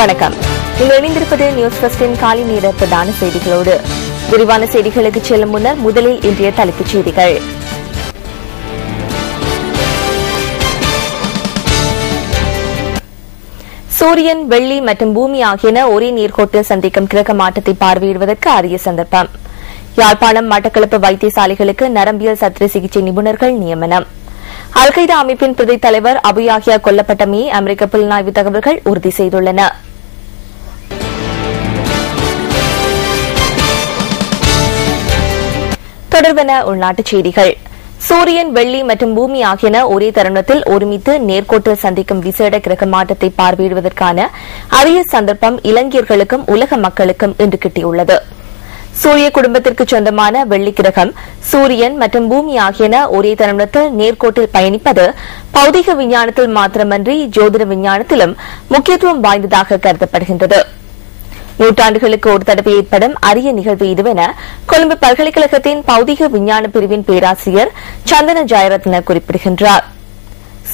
வணக்கம். நீங்கள் இணைந்திருப்பது நியூஸ் ஃபர்ஸ்டின் காலை நேர பிரதான செய்திகளோடு. விரிவான செய்திகளுக்கு செல்லும் முன்னர் முதலில் இன்றைய தலைப்புச் செய்திகள். சூரியன், வெள்ளி மற்றும் பூமி ஆகியன ஒரே நேர்கோட்டில் சந்திக்கும் கிரக மாற்றத்தை பார்வையிடுவதற்கு அரிய சந்தர்ப்பம். யாழ்ப்பாணம், மட்டக்களப்பு வைத்தியசாலைகளுக்கு நரம்பியல் சத்திர சிகிச்சை நிபுணர்கள் நியமனம். அல்-கைதா அமைப்பின் பிரதி தலைவர் அபு யாஹ்யா கொல்லப்பட்டமையை அமெரிக்க புலனாய்வு தகவல்கள் உறுதி செய்துள்ளன. தொடர்பென உள்நாட்டுச் செய்திகள். சூரியன், வெள்ளி மற்றும் பூமி ஆகியன ஒரே தருணத்தில் ஒருமித்து நேர்கோட்டில் சந்திக்கும் விசேட கிரக மாற்றத்தை பார்வையிடுவதற்கான அரிய சந்தர்ப்பம் இலங்கையர்களுக்கும் உலக மக்களுக்கும் இன்று கிட்டியுள்ளது. சூரிய குடும்பத்திற்கு சொந்தமான வெள்ளி கிரகம், சூரியன் மற்றும் பூமி ஆகியன ஒரே தருணத்தில் நேர்கோட்டில் பயணிப்பது பௌதிக விஞ்ஞானத்தில் மாத்திரமன்றி ஜோதிட விஞ்ஞானத்திலும் முக்கியத்துவம் வாய்ந்ததாக கருதப்படுகின்றது. நூற்றாண்டுகளுக்கு ஒரு தடவை ஏற்படும் அரிய நிகழ்வு இதுவென கொழும்பு பல்கலைக்கழகத்தின் பௌதிக விஞ்ஞான பிரிவின் பேராசிரியர் சந்தன ஜெயரத்ன குறிப்பிடுகின்றார்.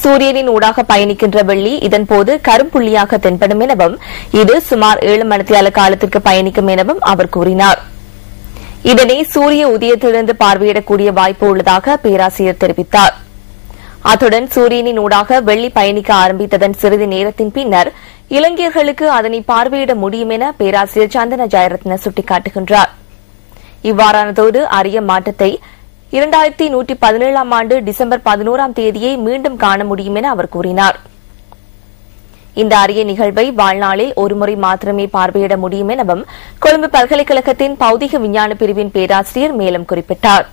சூரியனின் ஊடாக பயணிக்கின்ற வெள்ளி இதன்போது கரும்புள்ளியாக தென்படும் எனவும் இது சுமார் 7 மணித்தியால காலத்திற்கு பயணிக்கும் எனவும் அவர் கூறினார். இதனை சூரிய உதயத்திலிருந்து பார்வையிடக்கூடிய வாய்ப்பு உள்ளதாக பேராசிரியர் தெரிவித்தார். அத்துடன் சூரியனின் ஊடாக வெள்ளி பயணிக்க ஆரம்பித்ததன் சிறிது நேரத்தின் பின்னர் இலங்கையர்களுக்கு அதனை பார்வையிட முடியும் என பேராசிரியர் சந்தன ஜெயரத்ன சுட்டிக்காட்டுகின்றார். இவ்வாறானதோடு அரிய மாற்றத்தை 2117ஆம் ஆண்டு டிசம்பர் 11ஆம் தேதியை மீண்டும் காண முடியும் என அவர் கூறினார். இந்த அரிய நிகழ்வை வாழ்நாளில் ஒருமுறை மாத்திரமே பார்வையிட முடியும் எனவும் கொழும்பு பல்கலைக்கழகத்தின் பௌதிக விஞ்ஞான பிரிவின் பேராசிரியர் மேலும் குறிப்பிட்டார்.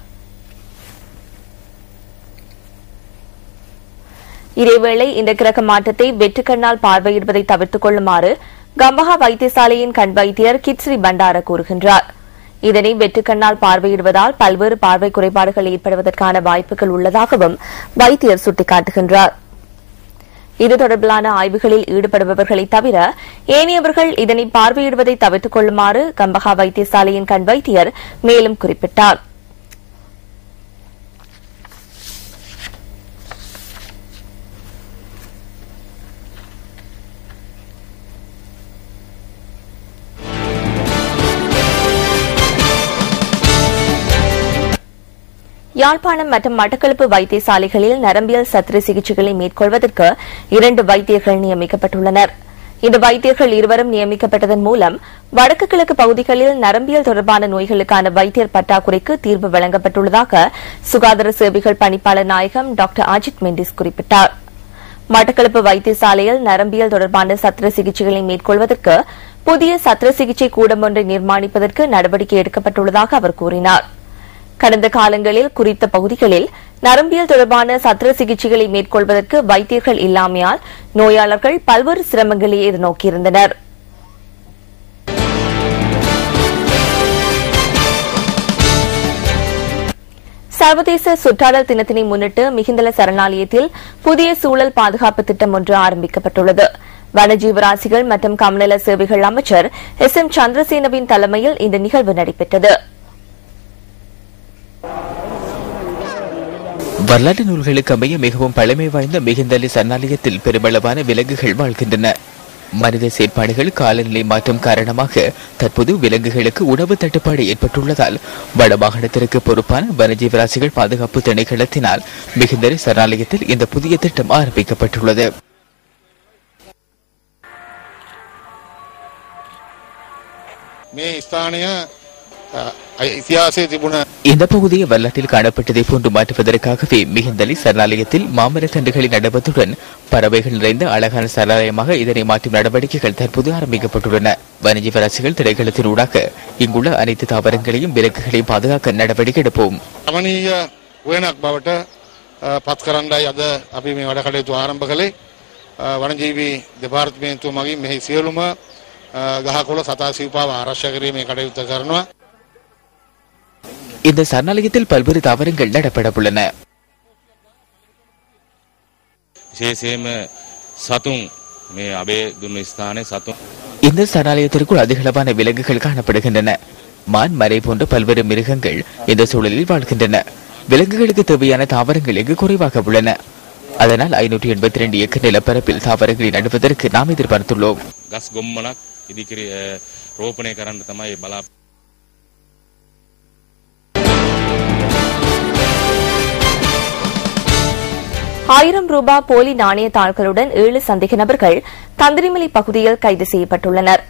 இதேவேளை இந்த கிரக மாற்றத்தை வெற்றுக்கண்ணால் பார்வையிடுவதை தவிர்த்துக் கொள்ளுமாறு கம்பஹா வைத்தியசாலையின் கண் வைத்தியர் கிட்ஸ்ரி பண்டார கூறுகின்றார். இதனை வெற்றுக்கண்ணால் பார்வையிடுவதால் பல்வேறு பார்வை குறைபாடுகள் ஏற்படுவதற்கான வாய்ப்புகள் உள்ளதாகவும் வைத்தியர் சுட்டிக்காட்டுகின்றார். இது தொடர்பிலான ஆய்வுகளில் ஈடுபடுபவர்களை தவிர ஏனையவர்கள் இதனை பார்வையிடுவதை தவிர்த்துக் கொள்ளுமாறு கம்பஹா வைத்தியசாலையின் கண் வைத்தியர் மேலும் குறிப்பிட்டார். யாழ்ப்பாணம் மற்றும் மட்டக்களப்பு வைத்தியசாலைகளில் நரம்பியல் சத்திர சிகிச்சைகளை மேற்கொள்வதற்கு 2 வைத்தியர்கள் நியமிக்கப்பட்டுள்ளனர். இந்த வைத்தியர்கள் இருவரும் நியமிக்கப்பட்டதன் மூலம் வடக்கு கிழக்கு பகுதிகளில் நரம்பியல் தொடர்பான நோய்களுக்கான வைத்தியர் பற்றாக்குறைக்கு தீர்வு வழங்கப்பட்டுள்ளதாக சுகாதார சேவைகள் பணிப்பாளர் நாயகம் டாக்டர் அஜித் மெண்டிஸ் குறிப்பிட்டார். மட்டக்களப்பு வைத்தியசாலையில் நரம்பியல் தொடர்பான சத்திர சிகிச்சைகளை மேற்கொள்வதற்கு புதிய சத்திர சிகிச்சை கூடம் ஒன்றை நிர்மாணிப்பதற்கு நடவடிக்கை எடுக்கப்பட்டுள்ளதாக அவர் கூறினார். கடந்த காலங்களில் குறித்த பகுதிகளில் நரம்பியல் தொடர்பான சத்திர சிகிச்சைகளை மேற்கொள்வதற்கு வைத்தியர்கள் இல்லாமையால் நோயாளர்கள் பல்வேறு சிரமங்களை எதிர்நோக்கியிருந்தனர். சர்வதேச சுற்றாடல் தினத்தினை முன்னிட்டு மிகிந்தல சரணாலயத்தில் புதிய சூழல் பாதுகாப்பு திட்டம் ஒன்று ஆரம்பிக்கப்பட்டுள்ளது. வனஜீவராசிகள் மற்றும் கமநல சேவைகள் அமைச்சர் SM சந்திரசேனவின் தலைமையில் இந்த நிகழ்வு நடைபெற்றது. வரலாற்று நூல்களுக்கு அமைய மிகவும் பழமை வாய்ந்த மிகிந்தலி சரணாலயத்தில் பெருமளவான விலங்குகள் வாழ்கின்றன. மனித செயற்பாடுகள், காலநிலை மாற்றம் காரணமாக தற்போது விலங்குகளுக்கு உணவு தட்டுப்பாடு ஏற்பட்டுள்ளதால் வடமாகாணத்திற்கு பொறுப்பான வனஜீவராசிகள் பாதுகாப்பு திணைக்களத்தினால் மிகிந்தலி சரணாலயத்தில் இந்த புதிய திட்டம் ஆரம்பிக்கப்பட்டுள்ளது. இந்த பகுதியை வரலாற்றில் காணப்பட்டதை போன்று மாற்றுவதற்காகவே மிகிந்தலி சரணாலயத்தில் மாமரத்தண்டுகளை நடுவதுடன் பறவைகள் நிறைந்த அழகான சரணாலயமாக இதனை மாற்றும் நடவடிக்கைகள் தற்போது ஆரம்பிக்கப்பட்டுள்ளன. வனஜீவராசிகள் திணைக்களத்தின் ஊடாக இங்குள்ள அனைத்து தாவரங்களையும் விலங்குகளையும் பாதுகாக்க நடவடிக்கை எடுப்போம். වනජීවී දෙපාර්තමේන්තුව මගින් මෙහි සියලුම ගහකොළ සතා සිව්පාව ආරක්ෂා කිරීමේ කටයුත්ත කරනවා. இந்த சரணாலயத்தில் பல்வேறு தாவரங்கள் நடப்பட உள்ளன. விசேஷයෙන්ම සතුන් මේ අබේ දුන්න ස්ථානයේ සතුන් இந்த சரணாலயத்திற்குள் அதிகளவான விலங்குகள் காணப்படுகின்றன. மான், மரை போன்ற பல்வேறு மிருகங்கள் இந்த சூழலில் வாழ்கின்றன. விலங்குகளுக்கு தேவையான தாவரங்கள் இங்கு குறைவாக உள்ளன. அதனால் 582 ஏக்கர் நிலப்பரப்பில் தாவரங்களை நடுவதற்கு நாம் எதிர்பார்த்துள்ளோம். ගස් ගොම්මනක් ඉදිකිරි රෝපණය කරන්න තමයි බලාපොරොත්තු. 1000 ரூபாய் போலி நாணய தாள்களுடன் 7 சந்தேக நபர்கள் தந்திரிமலை பகுதியில் கைது செய்யப்பட்டுள்ளனர்.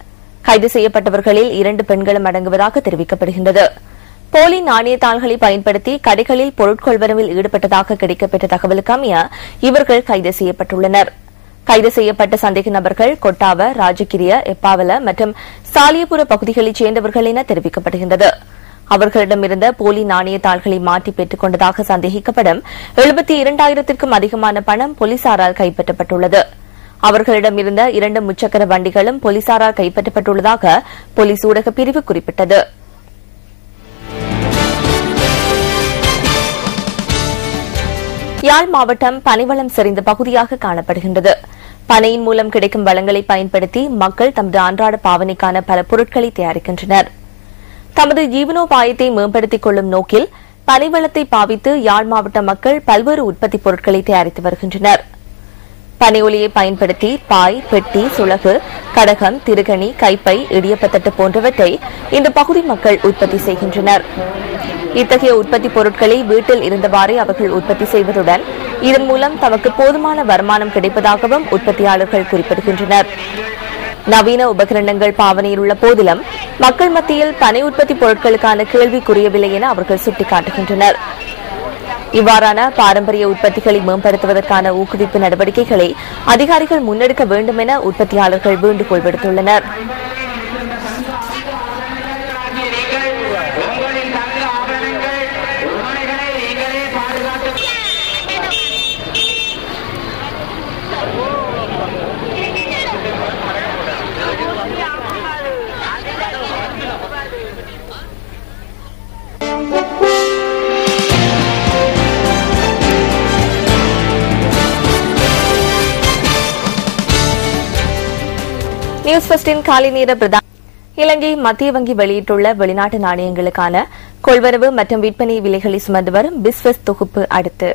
கைது செய்யப்பட்டவர்களில் 2 பெண்களும் அடங்குவதாக தெரிவிக்கப்படுகின்றது. போலி நாணய தாள்களை பயன்படுத்தி கடைகளில் பொருட்கொள்வனவில் ஈடுபட்டதாக கிடைக்கப்பெற்ற தகவலுக்கு அமைய இவர்கள் கைது செய்யப்பட்டுள்ளனர். கைது செய்யப்பட்ட சந்தேக நபர்கள் கொட்டாவ, ராஜகிரிய, எப்பாவல மற்றும் சாலியபுர பகுதிகளைச் சேர்ந்தவர்கள் என தெரிவிக்கப்படுகின்றது. அவர்களிடமிருந்த போலி நாணய தாள்களை மாற்றி பெற்றுக் கொண்டதாக சந்தேகிக்கப்படும் 72,000க்கும் அதிகமான பணம் போலீசாரால் கைப்பற்றப்பட்டுள்ளது. அவர்களிடமிருந்த 2 முச்சக்கர வண்டிகளும் போலீசாரால் கைப்பற்றப்பட்டுள்ளதாக போலீஸ் ஊடகப் பிரிவு குறிப்பிட்டது. யாழ் மாவட்டம் பனைவளம் செறிந்த பகுதியாக காணப்படுகின்றது. பனையின் மூலம் கிடைக்கும் வளங்களை பயன்படுத்தி மக்கள் தமது அன்றாட பாவனைக்கான பல பொருட்களை தயாரிக்கின்றனர். தமது ஜீவனோபாயத்தை மேம்படுத்திக் கொள்ளும் நோக்கில் பனைவளத்தை பாவித்து யாழ் மாவட்ட மக்கள் பல்வேறு உற்பத்திப் பொருட்களை தயாரித்து வருகின்றனர். பனை ஒலியை பயன்படுத்தி பாய், பெட்டி, சுளகு, கடகம், திருகணி, கைப்பை, இடியப்பத்தட்டு போன்றவற்றை இந்த பகுதி மக்கள் உற்பத்தி செய்கின்றனர். இத்தகைய உற்பத்திப் பொருட்களை வீட்டில் இருந்தவாறே அவர்கள் உற்பத்தி செய்வதுடன் இதன் மூலம் தமக்கு போதுமான வருமானம் கிடைப்பதாகவும் உற்பத்தியாளர்கள் குறிப்பிடுகின்றனர். நவீன உபகரணங்கள் பாவனையில் உள்ள போதிலும் மக்கள் மத்தியில் பனை உற்பத்தி பொருட்களுக்கான கேள்விக்குரியவில்லை என அவர்கள் சுட்டிக்காட்டுகின்றனர். இவ்வாறான பாரம்பரிய உற்பத்திகளை மேம்படுத்துவதற்கான ஊக்குவிப்பு நடவடிக்கைகளை அதிகாரிகள் முன்னெடுக்க வேண்டும் என உற்பத்தியாளர்கள் வேண்டுகோள் விடுத்துள்ளனர். நியூஸ் ஃபர்ஸ்டின் காலை நேர பிரதான இலங்கை மத்திய வங்கி வெளியிட்டுள்ள வெளிநாட்டு நாணயங்களுக்கான கொள்வரவு மற்றும் விற்பனை விலைகளை சுமந்து வரும் பிஸ்வஸ் தொகுப்பு அடுத்து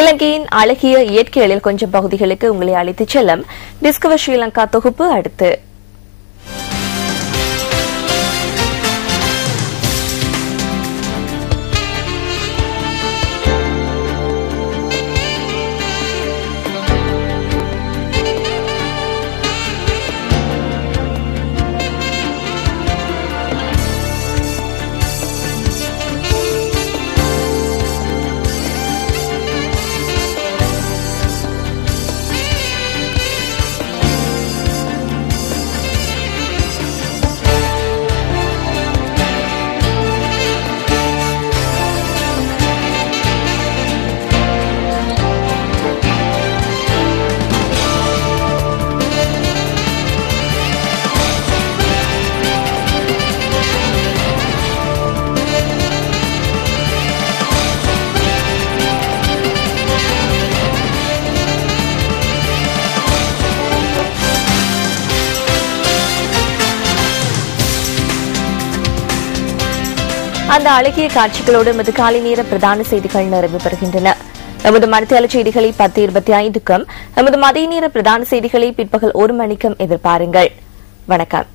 இலங்கையின் அழகிய இயற்கை எழில் கொஞ்சம் பகுதிகளுக்கு உங்களை அழைத்துச் செல்லும் டிஸ்கவர் ஸ்ரீலங்கா தொகுப்பு அடுத்து அந்த அழகிய காட்சிகளோடு எமது காலை நேர பிரதான செய்திகள் நிறைவு பெறுகின்றன. எமது மணித்தியால செய்திகளை 10:25க்கும் எமது மதிய நேர பிரதான செய்திகளை பிற்பகல் 1 மணிக்கும் எதிர்பாருங்கள். வணக்கம்.